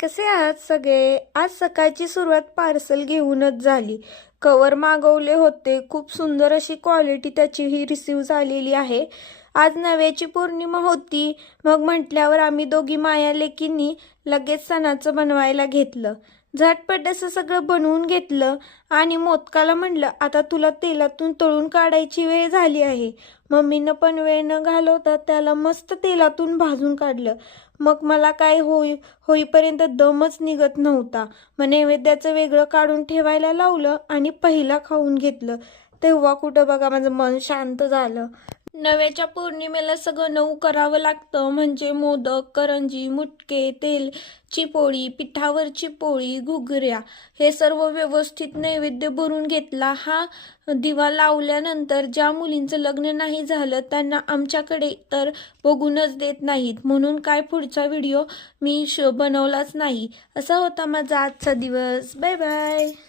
कसे आहात सगळे? आज सकाळची सुरुवात पार्सल घेऊनच झाली. कवर मागवले होते, खूप सुंदर अशी क्वालिटी त्याची ही रिसीव झालेली आहे. आज नव्याची पौर्णिमा होती, मग म्हटल्यावर आम्ही दोघी माया लेकींनी लगेच सणाचं बनवायला घेतलं. झटपट असं सगळं बनवून घेतलं आणि मोदकाला म्हणलं आता तुला तेलातून तळून काढायची वेळ झाली आहे. मम्मीनं पण वेळ न घालवता त्याला मस्त तेलातून भाजून काढलं. मग मला काय होईपर्यंत दमच निघत नव्हता. मग नैवेद्याचं वेगळं काढून ठेवायला लावलं आणि पहिला खाऊन घेतलं. तेव्हा कुठं बघा माझं मन शांत झालं. नव्याच्या पौर्णिमेला सगळं नऊ करावं लागतं, म्हणजे मोदक, करंजी, मुटके, तेलची पोळी, पिठावरची पोळी, घुगऱ्या हे सर्व व्यवस्थित नैवेद्य भरून घेतला. हा दिवा लावल्यानंतर ज्या मुलींचं लग्न नाही झालं त्यांना आमच्याकडे तर बघूनच देत नाहीत, म्हणून काय पुढचा व्हिडिओ मी बनवलाच नाही. असा होता माझा आजचा दिवस. Bye bye.